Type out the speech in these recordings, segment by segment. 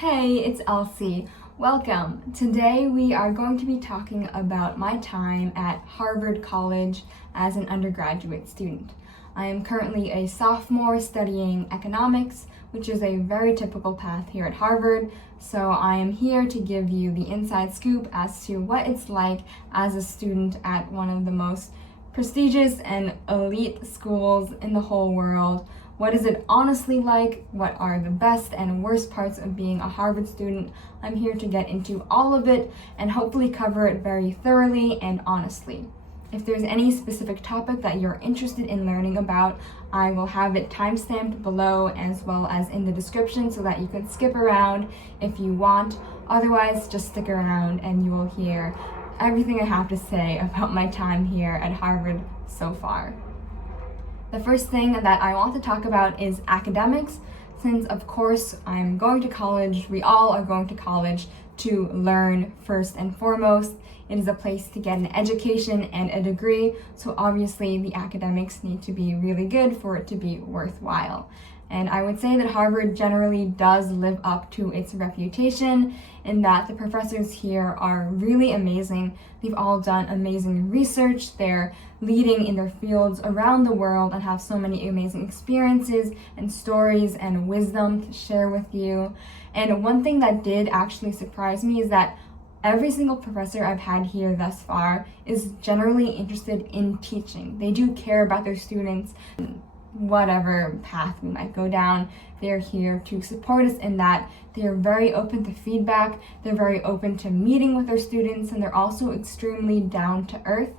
Hey, it's Elsie. Welcome. Today we are going to be talking about my time at Harvard College as an undergraduate student. I am currently a sophomore studying economics, which is a very typical path here at Harvard. So I am here to give you the inside scoop as to what it's like as a student at one of the most prestigious and elite schools in the whole world. What is it honestly like? What are the best and worst parts of being a Harvard student? I'm here to get into all of it and hopefully cover it very thoroughly and honestly. If there's any specific topic that you're interested in learning about, I will have it timestamped below as well as in the description so that you can skip around if you want. Otherwise, just stick around and you will hear everything I have to say about my time here at Harvard so far. The first thing that I want to talk about is academics, since of course I'm going to college, we all are going to college to learn first and foremost. It is a place to get an education and a degree, so obviously the academics need to be really good for it to be worthwhile. And I would say that Harvard generally does live up to its reputation in that the professors here are really amazing. They've all done amazing research. They're leading in their fields around the world and have so many amazing experiences and stories and wisdom to share with you. And one thing that did actually surprise me is that every single professor I've had here thus far is generally interested in teaching. They do care about their students. Whatever path we might go down, they're here to support us in that. They are very open to feedback, they're very open to meeting with their students, and they're also extremely down to earth.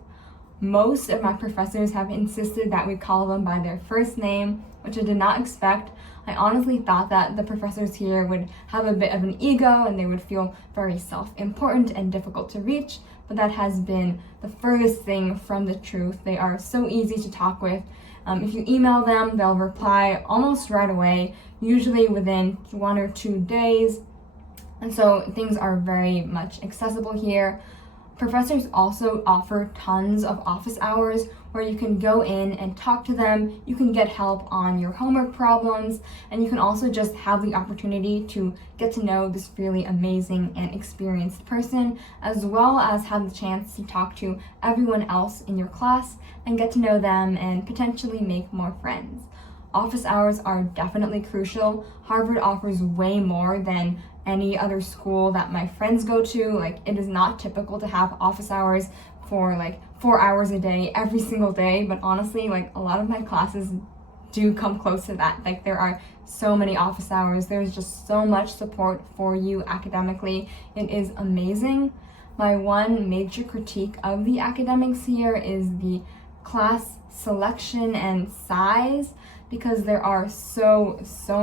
Most of my professors have insisted that we call them by their first name, which I did not expect. I honestly thought that the professors here would have a bit of an ego and they would feel very self-important and difficult to reach, but that has been the furthest thing from the truth. They are so easy to talk with. If you email them, they'll reply almost right away, usually within 1 or 2 days. And so things are very much accessible here. Professors also offer tons of office hours where you can go in and talk to them. You can get help on your homework problems, and you can also just have the opportunity to get to know this really amazing and experienced person, as well as have the chance to talk to everyone else in your class and get to know them and potentially make more friends. Office hours are definitely crucial. Harvard offers way more than any other school that my friends go to. Like, it is not typical to have office hours for like 4 hours a day every single day, but honestly, like, a lot of my classes do come close to that. Like, there are so many office hours. There's just so much support for you academically. It is amazing. My one major critique of the academics here is the class selection and size, because there are so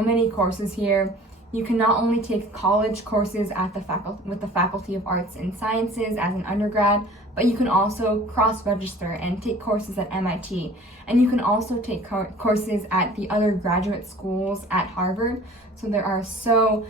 many courses here. You can not only take college courses at with the Faculty of Arts and Sciences as an undergrad, but you can also cross-register and take courses at MIT. And you can also take courses at the other graduate schools at Harvard. So there are so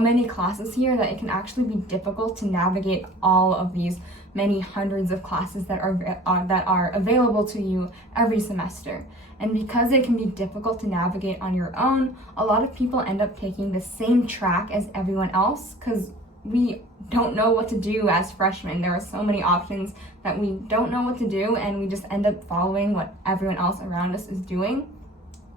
many classes here that it can actually be difficult to navigate all of these many hundreds of classes that are available to you every semester. And because it can be difficult to navigate on your own, a lot of people end up taking the same track as everyone else because we don't know what to do as freshmen. There are so many options that we don't know what to do, and we just end up following what everyone else around us is doing.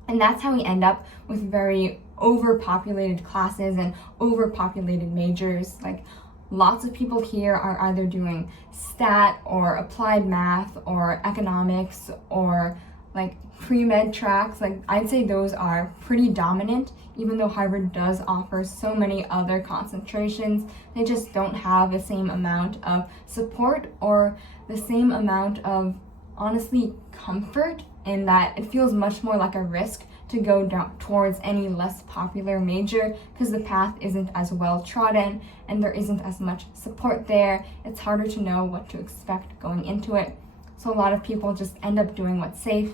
And that's how we end up with very overpopulated classes and overpopulated majors. Like, lots of people here are either doing stat or applied math or economics or like pre-med tracks. Like, I'd say those are pretty dominant, even though Harvard does offer so many other concentrations. They just don't have the same amount of support or the same amount of, honestly, comfort, in that it feels much more like a risk to go down towards any less popular major because the path isn't as well trodden and there isn't as much support there. It's harder to know what to expect going into it. So a lot of people just end up doing what's safe,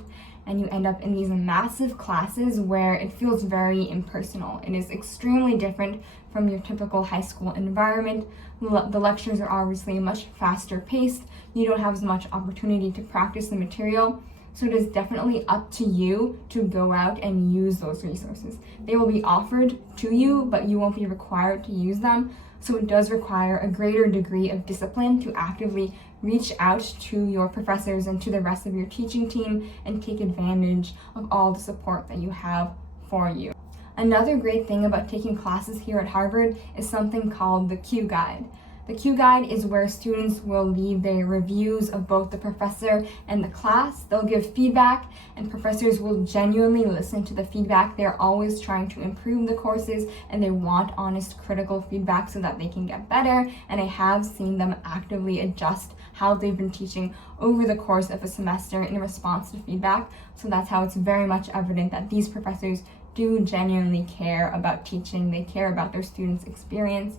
and you end up in these massive classes where it feels very impersonal. It is extremely different from your typical high school environment. The lectures are obviously much faster paced. You don't have as much opportunity to practice the material. So it is definitely up to you to go out and use those resources. They will be offered to you, but you won't be required to use them. So it does require a greater degree of discipline to actively reach out to your professors and to the rest of your teaching team and take advantage of all the support that you have for you. Another great thing about taking classes here at Harvard is something called the Q Guide. The Q Guide is where students will leave their reviews of both the professor and the class. They'll give feedback, and professors will genuinely listen to the feedback. They're always trying to improve the courses, and they want honest, critical feedback so that they can get better. And I have seen them actively adjust how they've been teaching over the course of a semester in response to feedback. So that's how it's very much evident that these professors do genuinely care about teaching. They care about their students' experience.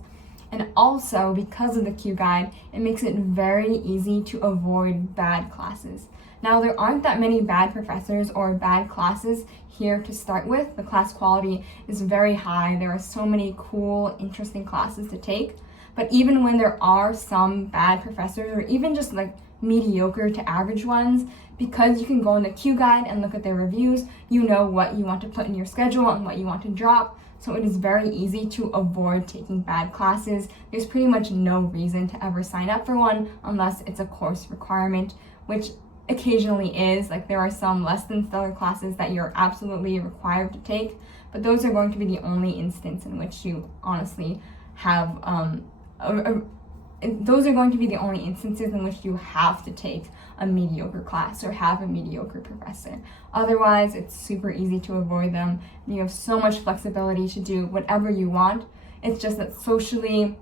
And also, because of the Q Guide, it makes it very easy to avoid bad classes. Now, there aren't that many bad professors or bad classes here to start with. The class quality is very high. There are so many cool, interesting classes to take. But even when there are some bad professors, or even just like mediocre to average ones, because you can go in the Q Guide and look at their reviews, you know what you want to put in your schedule and what you want to drop. So it is very easy to avoid taking bad classes. There's pretty much no reason to ever sign up for one unless it's a course requirement, which occasionally is. Like, there are some less than stellar classes that you're absolutely required to take, but those are going to be the only instance in which you honestly have those are going to be the only instances in which you have to take a mediocre class or have a mediocre professor. Otherwise, it's super easy to avoid them, and you have so much flexibility to do whatever you want. It's just that socially,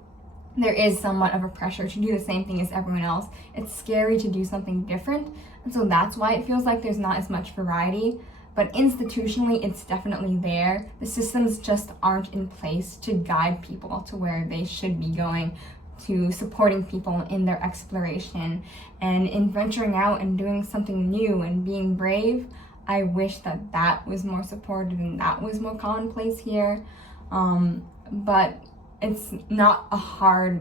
there is somewhat of a pressure to do the same thing as everyone else. It's scary to do something different, and so that's why it feels like there's not as much variety. But institutionally, it's definitely there. The systems just aren't in place to guide people to where they should be going, to supporting people in their exploration and in venturing out and doing something new and being brave. I wish that that was more supported and that was more commonplace here. But it's not a hard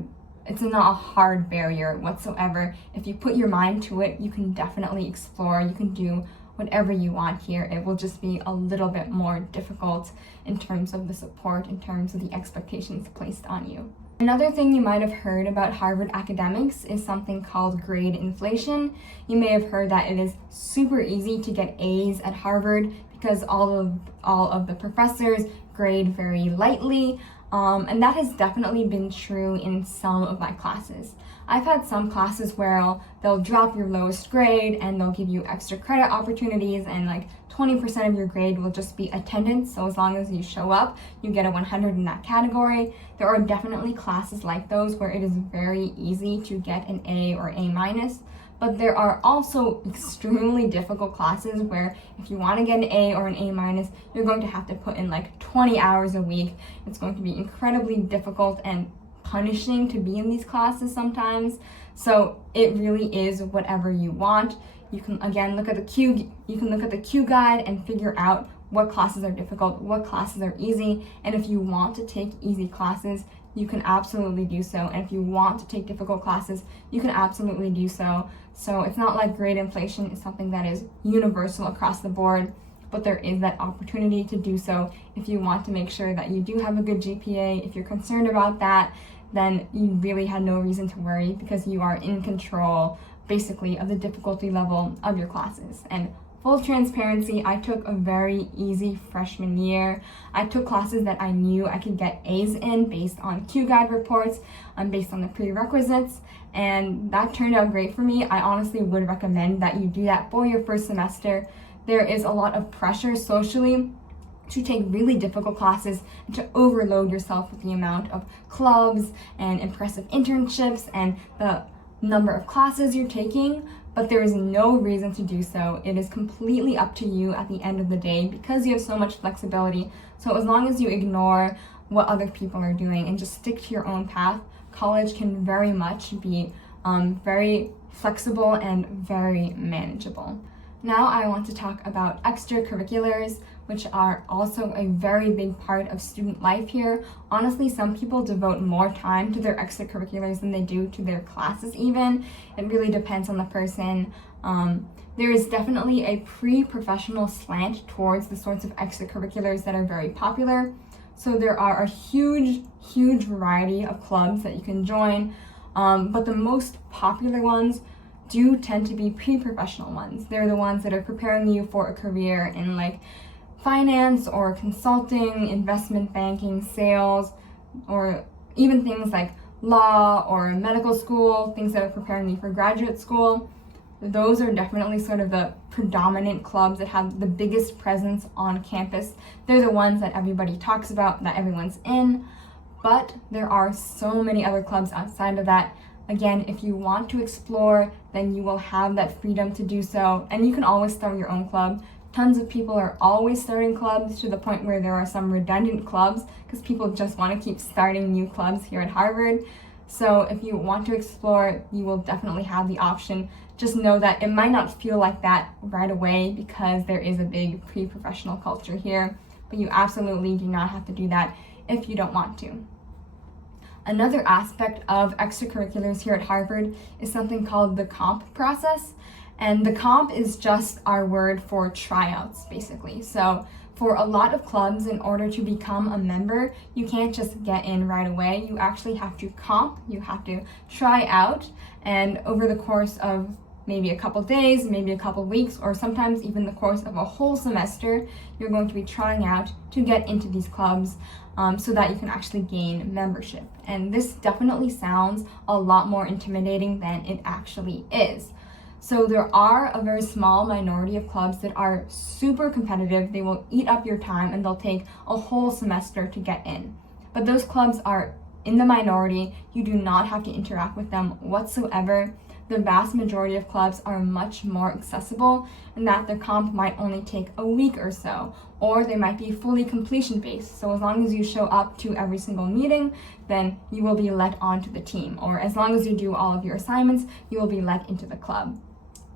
barrier whatsoever. If you put your mind to it, you can definitely explore. You can do whatever you want here. It will just be a little bit more difficult in terms of the support, in terms of the expectations placed on you. Another thing you might have heard about Harvard academics is something called grade inflation. You may have heard that it is super easy to get A's at Harvard because all of the professors grade very lightly, and that has definitely been true in some of my classes. I've had some classes where they'll drop your lowest grade and they'll give you extra credit opportunities, and like 20% of your grade will just be attendance. So as long as you show up, you get a 100 in that category. There are definitely classes like those where it is very easy to get an A or A minus. But there are also extremely difficult classes where if you want to get an A or an A minus, you're going to have to put in like 20 hours a week. It's going to be incredibly difficult and punishing to be in these classes sometimes. So it really is whatever you want. You can again look at the Q Guide and figure out what classes are difficult, what classes are easy, and if you want to take easy classes, you can absolutely do so. And if you want to take difficult classes, you can absolutely do so. So it's not like grade inflation is something that is universal across the board, but there is that opportunity to do so if you want to make sure that you do have a good GPA. If you're concerned about that, then you really had no reason to worry because you are in control, basically, of the difficulty level of your classes. And full transparency, I took a very easy freshman year. I took classes that I knew I could get A's in based on Q Guide reports, based on the prerequisites, and that turned out great for me. I honestly would recommend that you do that for your first semester. There is a lot of pressure socially to take really difficult classes and to overload yourself with the amount of clubs and impressive internships and the number of classes you're taking, but there is no reason to do so. It is completely up to you at the end of the day because you have so much flexibility. So as long as you ignore what other people are doing and just stick to your own path, college can very much be very flexible and very manageable. Now I want to talk about extracurriculars, which are also a very big part of student life here. Honestly, some people devote more time to their extracurriculars than they do to their classes even. It really depends on the person. There is definitely a pre-professional slant towards the sorts of extracurriculars that are very popular. So there are a huge variety of clubs that you can join, but the most popular ones do tend to be pre-professional ones. They're the ones that are preparing you for a career in like finance or consulting, investment banking, sales, or even things like law or medical school, things that are preparing you for graduate school. Those are definitely sort of the predominant clubs that have the biggest presence on campus. They're the ones that everybody talks about, that everyone's in, but there are so many other clubs outside of that. Again, if you want to explore, then you will have that freedom to do so, and you can always start your own club. Tons of people are always starting clubs, to the point where there are some redundant clubs because people just want to keep starting new clubs here at Harvard. So if you want to explore, you will definitely have the option. Just know that it might not feel like that right away because there is a big pre-professional culture here, but you absolutely do not have to do that if you don't want to. Another aspect of extracurriculars here at Harvard is something called the comp process. And the comp is just our word for tryouts, basically. So for a lot of clubs, in order to become a member, you can't just get in right away. You actually have to comp, you have to try out, and over the course of maybe a couple days, maybe a couple weeks, or sometimes even the course of a whole semester, you're going to be trying out to get into these clubs so that you can actually gain membership. And this definitely sounds a lot more intimidating than it actually is. So there are a very small minority of clubs that are super competitive. They will eat up your time and they'll take a whole semester to get in. But those clubs are in the minority. You do not have to interact with them whatsoever. The vast majority of clubs are much more accessible in that their comp might only take a week or so, or they might be fully completion based. So as long as you show up to every single meeting, then you will be let onto the team, or as long as you do all of your assignments, you will be let into the club.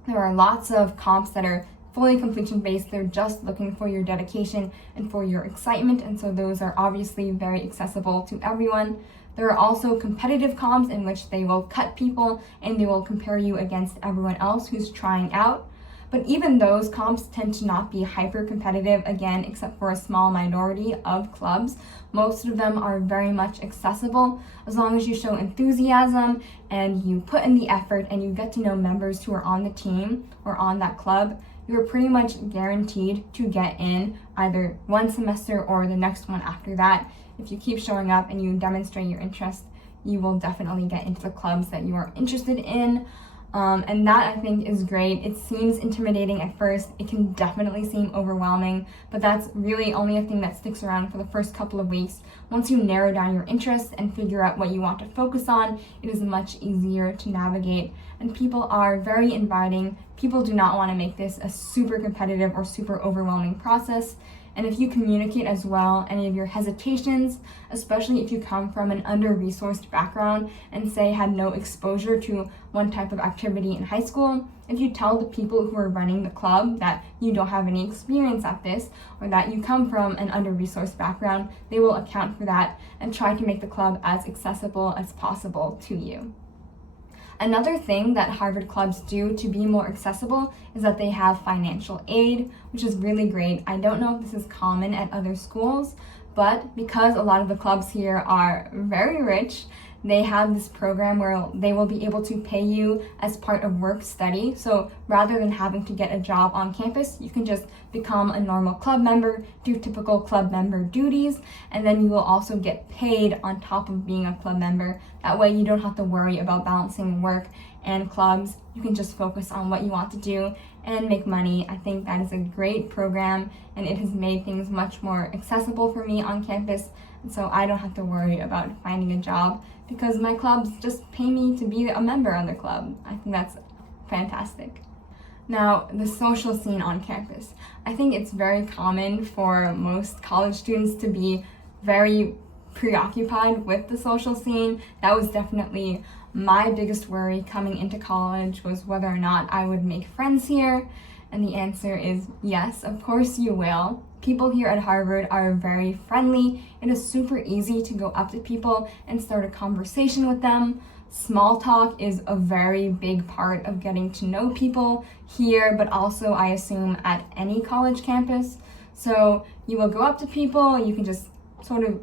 There are lots of comps that are fully completion based. They're just looking for your dedication and for your excitement, and so those are obviously very accessible to everyone. There are also competitive comps in which they will cut people and they will compare you against everyone else who's trying out. But even those comps tend to not be hyper competitive, again, except for a small minority of clubs. Most of them are very much accessible. As long as you show enthusiasm and you put in the effort and you get to know members who are on the team or on that club, you're pretty much guaranteed to get in either one semester or the next one after that. If you keep showing up and you demonstrate your interest, you will definitely get into the clubs that you are interested in. And that, I think, is great. It seems intimidating at first. It can definitely seem overwhelming, but that's really only a thing that sticks around for the first couple of weeks. Once you narrow down your interests and figure out what you want to focus on, it is much easier to navigate. And people are very inviting. People do not want to make this a super competitive or super overwhelming process. And if you communicate as well any of your hesitations, especially if you come from an under-resourced background and say had no exposure to one type of activity in high school, if you tell the people who are running the club that you don't have any experience at this or that you come from an under-resourced background, they will account for that and try to make the club as accessible as possible to you. Another thing that Harvard clubs do to be more accessible is that they have financial aid, which is really great. I don't know if this is common at other schools, but because a lot of the clubs here are very rich, they have this program where they will be able to pay you as part of work study. So rather than having to get a job on campus, you can just become a normal club member, do typical club member duties, and then you will also get paid on top of being a club member. That way you don't have to worry about balancing work and clubs. You can just focus on what you want to do and make money. I think that is a great program, and it has made things much more accessible for me on campus. And so I don't have to worry about finding a job because my clubs just pay me to be a member on the club. I think that's fantastic. Now, the social scene on campus. I think it's very common for most college students to be very preoccupied with the social scene. That was definitely my biggest worry coming into college, was whether or not I would make friends here. And the answer is yes, of course you will. People here at Harvard are very friendly. It is super easy to go up to people and start a conversation with them. Small talk is a very big part of getting to know people here, but also I assume at any college campus. So you will go up to people, you can just sort of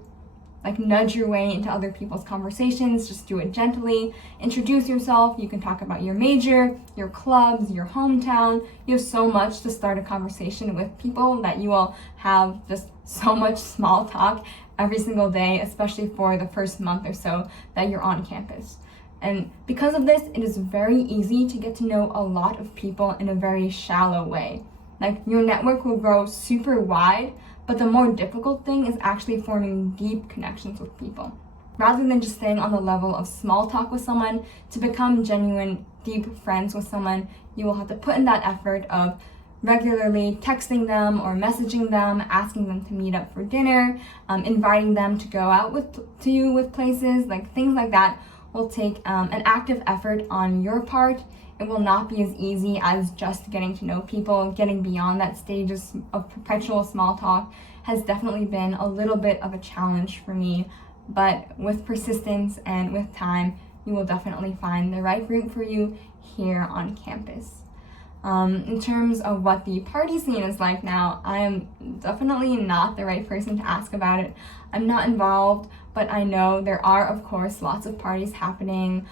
like nudge your way into other people's conversations, just do it gently, introduce yourself, you can talk about your major, your clubs, your hometown. You have so much to start a conversation with people that you will have just so much small talk every single day, especially for the first month or so that you're on campus. And because of this, it is very easy to get to know a lot of people in a very shallow way. Like your network will grow super wide, but the more difficult thing is actually forming deep connections with people. Rather than just staying on the level of small talk with someone, to become genuine, deep friends with someone, you will have to put in that effort of regularly texting them or messaging them, asking them to meet up for dinner, inviting them to go out to you with places, like things like that will take an active effort on your part. It will not be as easy as just getting to know people. Getting beyond that stage of perpetual small talk has definitely been a little bit of a challenge for me, but with persistence and with time, you will definitely find the right group for you here on campus. In terms of what the party scene is like now, I am definitely not the right person to ask about it. I'm not involved, but I know there are, of course, lots of parties happening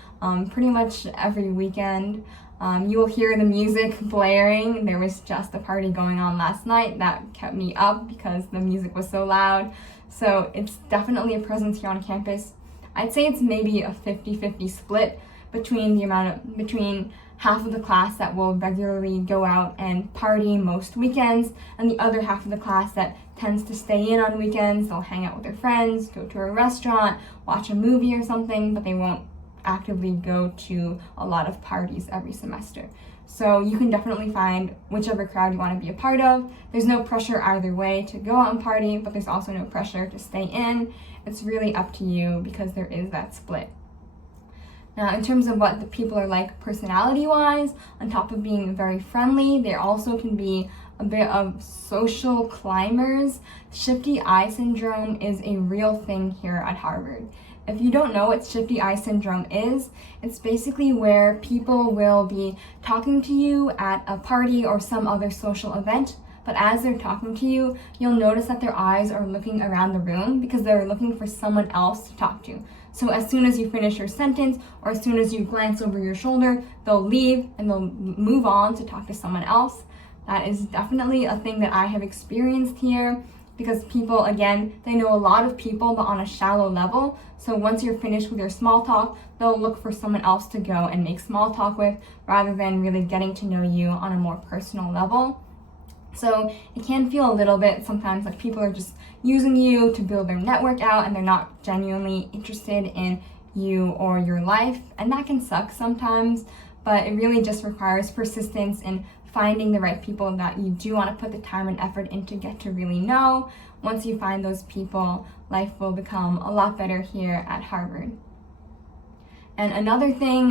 pretty much every weekend. You will hear the music blaring. There was just a party going on last night that kept me up because the music was so loud. So it's definitely a presence here on campus. I'd say it's maybe a 50-50 split between half of the class that will regularly go out and party most weekends, and the other half of the class that tends to stay in on weekends. They'll hang out with their friends, go to a restaurant, watch a movie or something, but they won't actively go to a lot of parties every semester. So you can definitely find whichever crowd you want to be a part of. There's no pressure either way to go out and party, but there's also no pressure to stay in. It's really up to you because there is that split. Now, in terms of what the people are like personality-wise, on top of being very friendly, they also can be a bit of social climbers. Shifty eye syndrome is a real thing here at Harvard. If you don't know what shifty eye syndrome is, it's basically where people will be talking to you at a party or some other social event, but as they're talking to you, you'll notice that their eyes are looking around the room because they're looking for someone else to talk to. So as soon as you finish your sentence or as soon as you glance over your shoulder, they'll leave and they'll move on to talk to someone else. That is definitely a thing that I have experienced here because people, again, they know a lot of people, but on a shallow level. So once you're finished with your small talk, they'll look for someone else to go and make small talk with rather than really getting to know you on a more personal level. So it can feel a little bit sometimes like people are just using you to build their network out and they're not genuinely interested in you or your life. And that can suck sometimes, but it really just requires persistence in finding the right people that you do want to put the time and effort in to get to really know. Once you find those people, life will become a lot better here at Harvard. And another thing,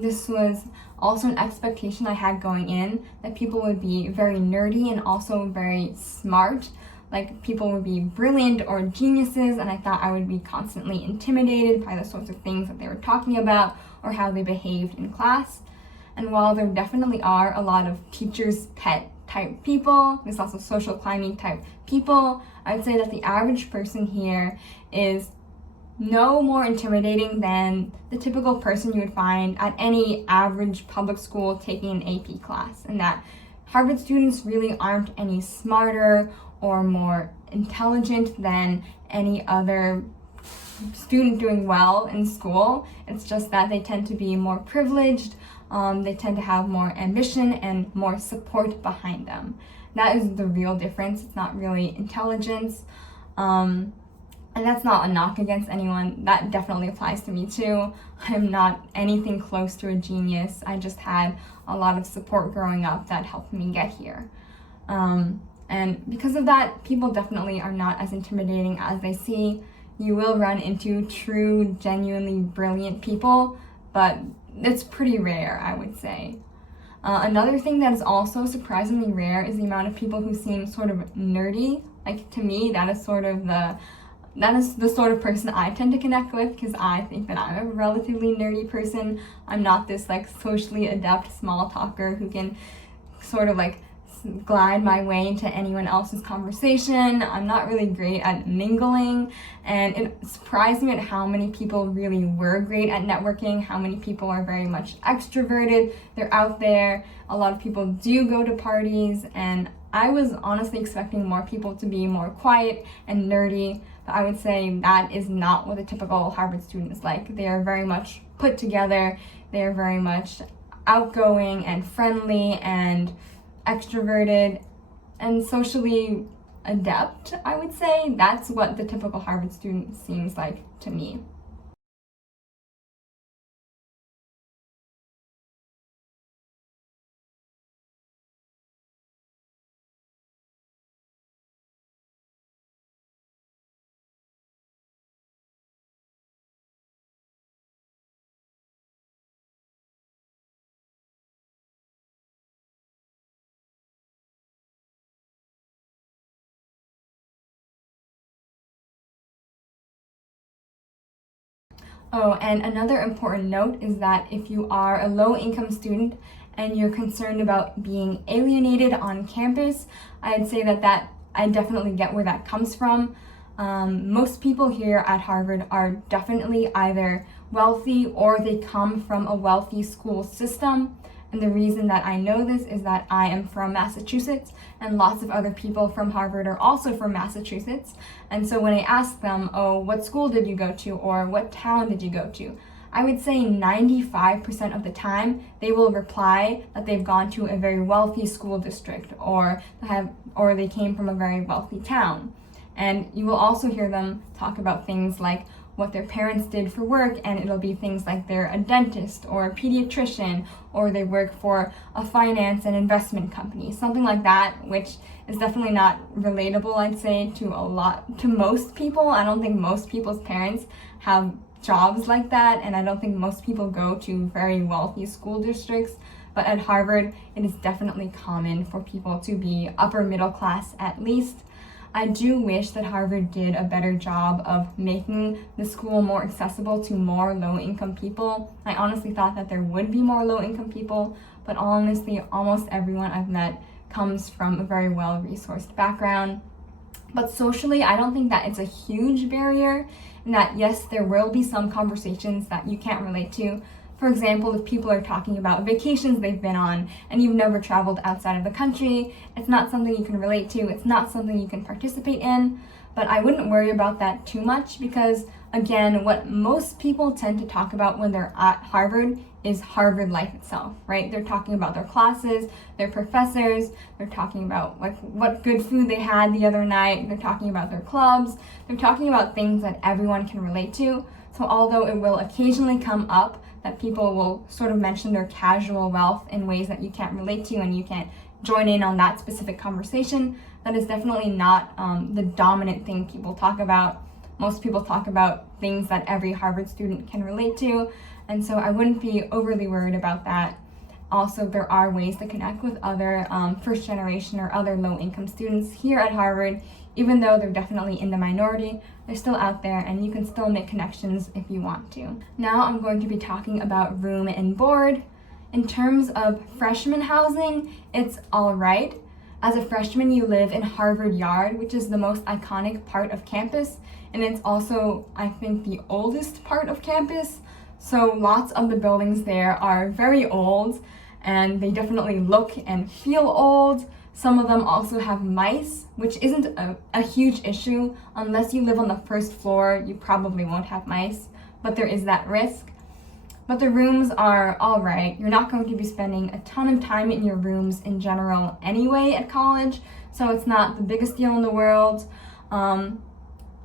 this was also an expectation I had going in, that people would be very nerdy and also very smart. Like people would be brilliant or geniuses, and I thought I would be constantly intimidated by the sorts of things that they were talking about or how they behaved in class. And while there definitely are a lot of teachers' pet type people, there's also social climbing type people, I would say that the average person here is no more intimidating than the typical person you would find at any average public school taking an AP class, and that Harvard students really aren't any smarter or more intelligent than any other student doing well in school. It's just that they tend to be more privileged, they tend to have more ambition and more support behind them. That is the real difference. It's not really intelligence. And that's not a knock against anyone. That definitely applies to me too. I'm not anything close to a genius. I just had a lot of support growing up that helped me get here. And because of that, people definitely are not as intimidating as they seem. You will run into true, genuinely brilliant people, but it's pretty rare, I would say. Another thing that is also surprisingly rare is the amount of people who seem sort of nerdy. Like, to me, that is the sort of person I tend to connect with, because I think that I'm a relatively nerdy person. I'm not this like socially adept small talker who can sort of like glide my way into anyone else's conversation. I'm not really great at mingling, and it surprised me at how many people really were great at networking, how many people are very much extroverted. They're out there. A lot of people do go to parties, and I was honestly expecting more people to be more quiet and nerdy, but I would say that is not what the typical Harvard student is like. They are very much put together. They are very much outgoing and friendly and extroverted and socially adept, I would say. That's what the typical Harvard student seems like to me. Oh, and another important note is that if you are a low-income student and you're concerned about being alienated on campus, I'd say that I definitely get where that comes from. Most people here at Harvard are definitely either wealthy or they come from a wealthy school system. And the reason that I know this is that I am from Massachusetts, and lots of other people from Harvard are also from Massachusetts. And so when I ask them, oh, what school did you go to, or what town did you go to, I would say 95% of the time they will reply that they've gone to a very wealthy school district, or they came from a very wealthy town. And you will also hear them talk about things like what their parents did for work, and it'll be things like they're a dentist or a pediatrician, or they work for a finance and investment company, something like that, which is definitely not relatable, I'd say, to most people. I don't think most people's parents have jobs like that, and I don't think most people go to very wealthy school districts. But at Harvard, it is definitely common for people to be upper middle class at least. I do wish that Harvard did a better job of making the school more accessible to more low-income people. I honestly thought that there would be more low-income people, but honestly, almost everyone I've met comes from a very well-resourced background. But socially, I don't think that it's a huge barrier, and that yes, there will be some conversations that you can't relate to. For example, if people are talking about vacations they've been on and you've never traveled outside of the country, it's not something you can relate to, it's not something you can participate in. But I wouldn't worry about that too much because, again, what most people tend to talk about when they're at Harvard is Harvard life itself, right? They're talking about their classes, their professors, they're talking about like what good food they had the other night, they're talking about their clubs, they're talking about things that everyone can relate to. So although it will occasionally come up that people will sort of mention their casual wealth in ways that you can't relate to and you can't join in on that specific conversation, that is definitely not the dominant thing people talk about. Most people talk about things that every Harvard student can relate to, and so I wouldn't be overly worried about that. Also, there are ways to connect with other first generation or other low income students here at Harvard. Even though they're definitely in the minority, they're still out there and you can still make connections if you want to. Now I'm going to be talking about room and board. In terms of freshman housing, it's all right. As a freshman, you live in Harvard Yard, which is the most iconic part of campus, and it's also, I think, the oldest part of campus. So lots of the buildings there are very old, and they definitely look and feel old. Some of them also have mice, which isn't a huge issue. Unless you live on the first floor, you probably won't have mice, but there is that risk. But the rooms are all right. You're not going to be spending a ton of time in your rooms in general anyway at college, so it's not the biggest deal in the world.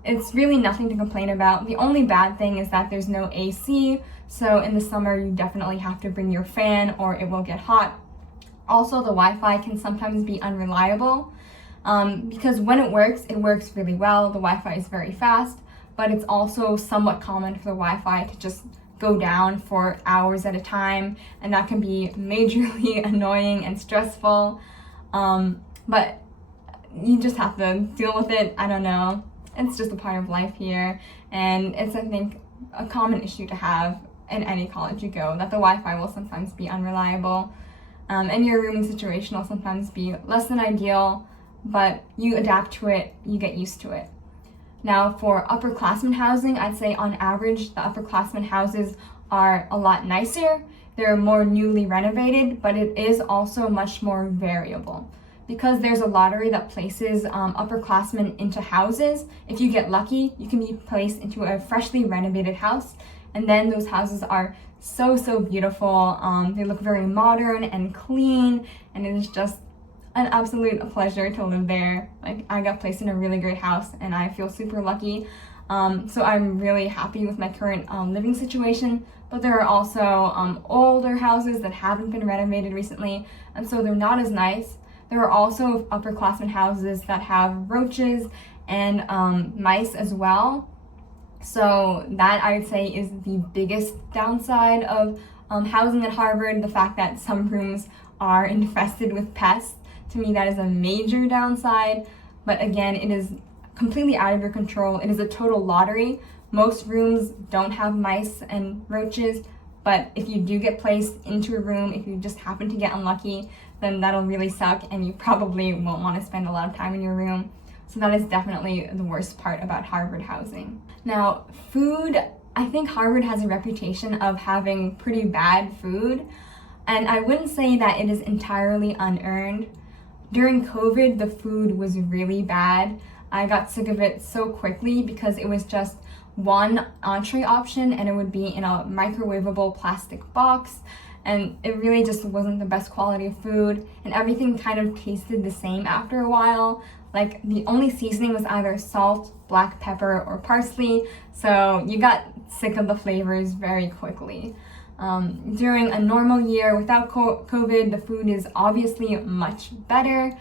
It's really nothing to complain about. The only bad thing is that there's no AC, so in the summer you definitely have to bring your fan or it will get hot. Also, the Wi-Fi can sometimes be unreliable because when it works really well. The Wi-Fi is very fast, but it's also somewhat common for the Wi-Fi to just go down for hours at a time, and that can be majorly annoying and stressful. But you just have to deal with it. I don't know. It's just a part of life here, and it's, I think, a common issue to have in any college you go, that the Wi-Fi will sometimes be unreliable, and your rooming situation will sometimes be less than ideal, but you adapt to it, you get used to it. Now, for upperclassmen housing, I'd say on average, the upperclassmen houses are a lot nicer. They're more newly renovated, but it is also much more variable. Because there's a lottery that places upperclassmen into houses, if you get lucky, you can be placed into a freshly renovated house, and then those houses are so beautiful. They look very modern and clean, and it is just an absolute pleasure to live there. Like, I got placed in a really great house, and I feel super lucky. So I'm really happy with my current living situation, but there are also older houses that haven't been renovated recently, and so they're not as nice. There are also upperclassmen houses that have roaches and mice as well. So that, I would say, is the biggest downside of housing at Harvard, the fact that some rooms are infested with pests. To me, that is a major downside, but again, it is completely out of your control. It is a total lottery. Most rooms don't have mice and roaches, but if you do get placed into a room, if you just happen to get unlucky, then that'll really suck, and you probably won't want to spend a lot of time in your room. So that is definitely the worst part about Harvard housing. Now, food, I think Harvard has a reputation of having pretty bad food, and I wouldn't say that it is entirely unearned. During COVID, the food was really bad. I got sick of it so quickly because it was just one entree option, and it would be in a microwavable plastic box, and it really just wasn't the best quality of food, and everything kind of tasted the same after a while. Like, the only seasoning was either salt, black pepper, or parsley, so you got sick of the flavors very quickly. During a normal year without COVID, the food is obviously much better.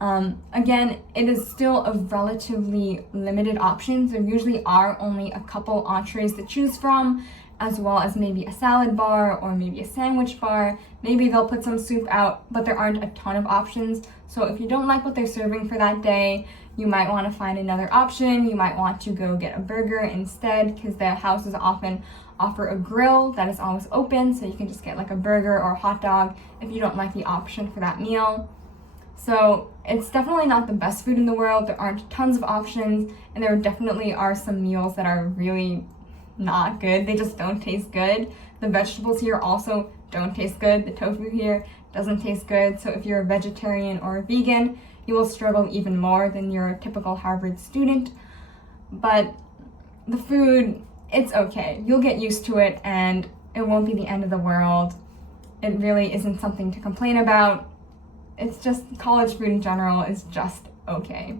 Again, it is still a relatively limited options. There usually are only a couple entrees to choose from, as well as maybe a salad bar or maybe a sandwich bar. Maybe they'll put some soup out, but there aren't a ton of options. So if you don't like what they're serving for that day, you might want to find another option. You might want to go get a burger instead, because the houses often offer a grill that is always open, so you can just get like a burger or a hot dog if you don't like the option for that meal. So it's definitely not the best food in the world. There aren't tons of options, and there definitely are some meals that are really not good. They just don't taste good. The vegetables here also don't taste good. The tofu here doesn't taste good. So if you're a vegetarian or a vegan, you will struggle even more than your typical Harvard student. But the food, it's okay. You'll get used to it, and it won't be the end of the world. It really isn't something to complain about. It's just, college food in general is just okay.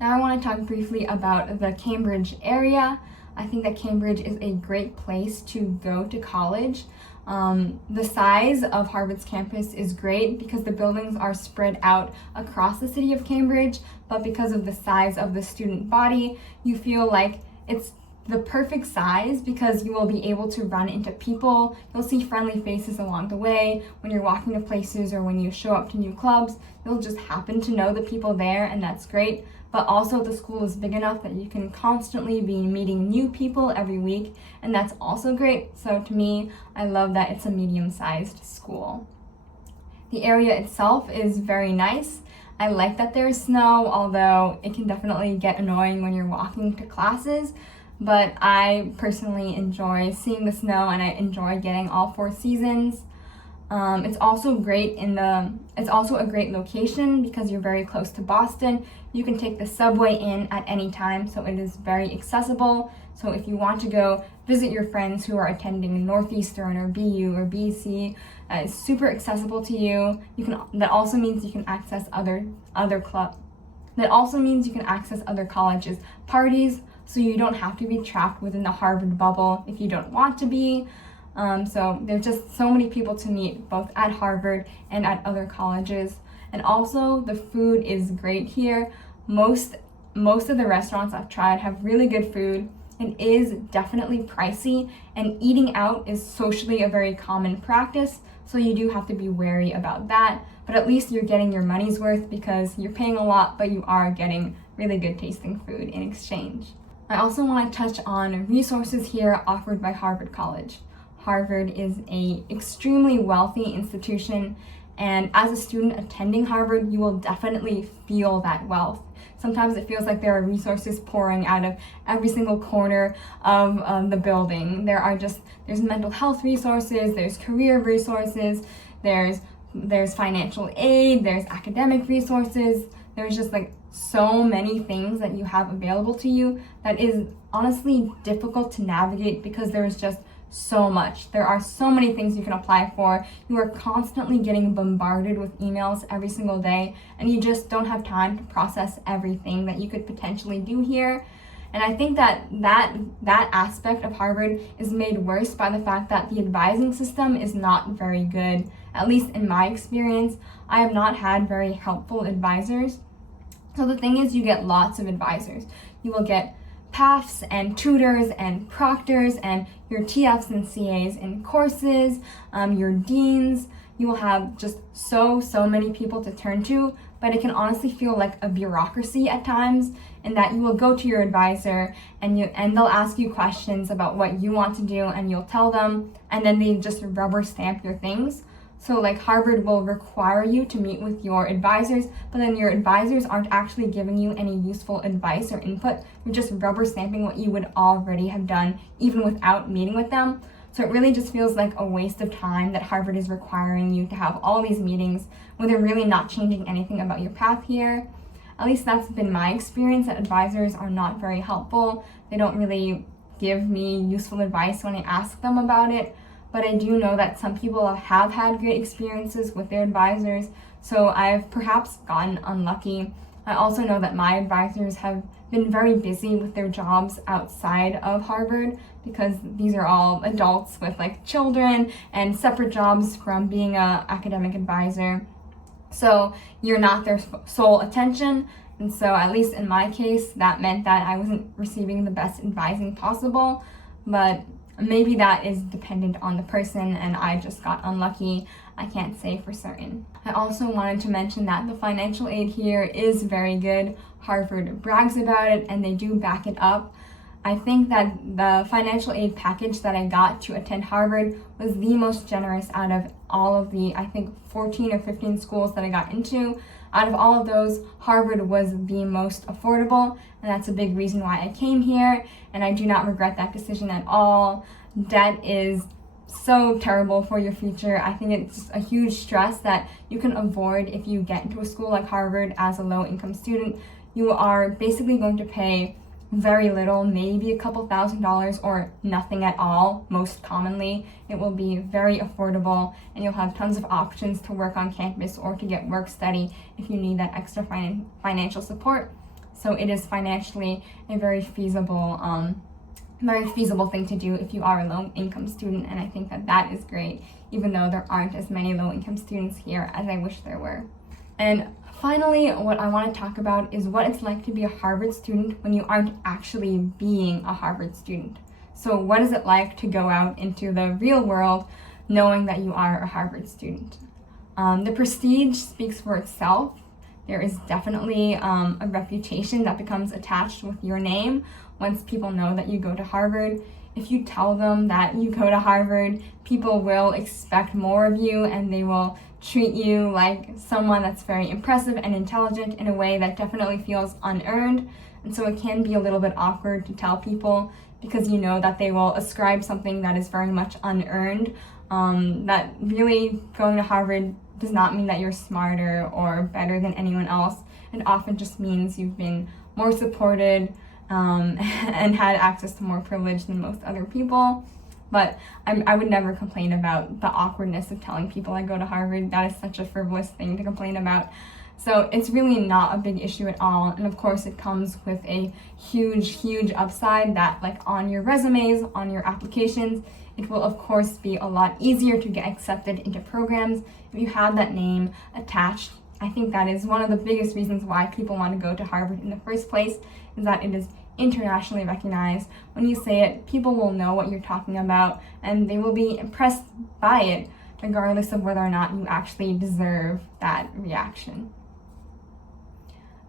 Now I want to talk briefly about the Cambridge area. I think that Cambridge is a great place to go to college. The size of Harvard's campus is great because the buildings are spread out across the city of Cambridge, but because of the size of the student body, you feel like it's the perfect size because you will be able to run into people. You'll see friendly faces along the way. When you're walking to places or when you show up to new clubs, you'll just happen to know the people there, and that's great. But also the school is big enough that you can constantly be meeting new people every week, and that's also great. So to me, I love that it's a medium-sized school. The area itself is very nice. I like that there's snow, although it can definitely get annoying when you're walking to classes. But I personally enjoy seeing the snow, and I enjoy getting all 4 seasons. It's also a great location because you're very close to Boston. You can take the subway in at any time, so it is very accessible. So if you want to go visit your friends who are attending Northeastern or BU or BC, it's super accessible to you. That also means you can access other colleges' parties, so you don't have to be trapped within the Harvard bubble if you don't want to be. So there's just so many people to meet, both at Harvard and at other colleges. And also the food is great here. Most of the restaurants I've tried have really good food. it is definitely pricey, and eating out is socially a very common practice, so you do have to be wary about that. But at least you're getting your money's worth because you're paying a lot, but you are getting really good tasting food in exchange. I also want to touch on resources here offered by Harvard College. Harvard is an extremely wealthy institution, and as a student attending Harvard, you will definitely feel that wealth. Sometimes it feels like there are resources pouring out of every single corner of the building. There's mental health resources, there's career resources, there's financial aid, there's academic resources. There's just like so many things that you have available to you that is honestly difficult to navigate because there's just so much. There are so many things you can apply for. You are constantly getting bombarded with emails every single day, and you just don't have time to process everything that you could potentially do here. And I think that aspect of Harvard is made worse by the fact that the advising system is not very good. At least in my experience, I have not had very helpful advisors. So the thing is, you get lots of advisors. You will get PAFs and tutors and proctors and your TFs and CAs in courses, your deans. You will have just so many people to turn to, but it can honestly feel like a bureaucracy at times, in that you will go to your advisor and they'll ask you questions about what you want to do, and you'll tell them, and then they just rubber stamp your things. So like Harvard will require you to meet with your advisors, but then your advisors aren't actually giving you any useful advice or input. You're just rubber stamping what you would already have done even without meeting with them. So it really just feels like a waste of time that Harvard is requiring you to have all these meetings when they're really not changing anything about your path here. At least that's been my experience, that advisors are not very helpful. They don't really give me useful advice when I ask them about it. But I do know that some people have had great experiences with their advisors, so I've perhaps gotten unlucky. I also know that my advisors have been very busy with their jobs outside of Harvard, because these are all adults with like children and separate jobs from being an academic advisor. So you're not their sole attention. And so at least in my case, that meant that I wasn't receiving the best advising possible. But maybe that is dependent on the person and I just got unlucky. I can't say for certain. I also wanted to mention that the financial aid here is very good. Harvard brags about it and they do back it up. I think that the financial aid package that I got to attend Harvard was the most generous out of all of the, I think, 14 or 15 schools that I got into. Out of all of those, Harvard was the most affordable, and that's a big reason why I came here, and I do not regret that decision at all. Debt is so terrible for your future. I think it's just a huge stress that you can avoid if you get into a school like Harvard as a low-income student. You are basically going to pay very little, maybe a couple $1,000s or nothing at all. Most commonly, it will be very affordable, and you'll have tons of options to work on campus or to get work study if you need that extra financial support. So it is financially a very feasible thing to do if you are a low-income student, and I think that that is great, even though there aren't as many low-income students here as I wish there were. And finally, what I want to talk about is what it's like to be a Harvard student when you aren't actually being a Harvard student. So what is it like to go out into the real world knowing that you are a Harvard student? The prestige speaks for itself. There is definitely a reputation that becomes attached with your name once people know that you go to Harvard. If you tell them that you go to Harvard, people will expect more of you, and they will treat you like someone that's very impressive and intelligent in a way that definitely feels unearned. And so it can be a little bit awkward to tell people, because you know that they will ascribe something that is very much unearned. That really going to Harvard does not mean that you're smarter or better than anyone else. It often just means you've been more supported and had access to more privilege than most other people. But I would never complain about the awkwardness of telling people I go to Harvard. That is such a frivolous thing to complain about. So it's really not a big issue at all. And of course it comes with a huge upside that, like, on your resumes, on your applications, it will of course be a lot easier to get accepted into programs if you have that name attached. I think that is one of the biggest reasons why people want to go to Harvard in the first place, is that it is internationally recognized. When you say it, people will know what you're talking about and they will be impressed by it, regardless of whether or not you actually deserve that reaction.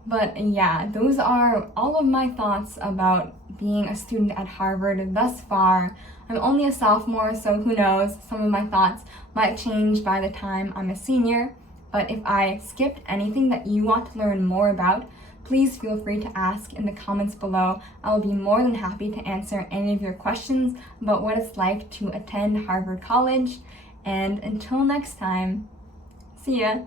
But yeah, those are all of my thoughts about being a student at Harvard thus far. I'm only a sophomore, so who knows, some of my thoughts might change by the time I'm a senior. But if I skipped anything that you want to learn more about, please feel free to ask in the comments below. I will be more than happy to answer any of your questions about what it's like to attend Harvard College. And until next time, see ya!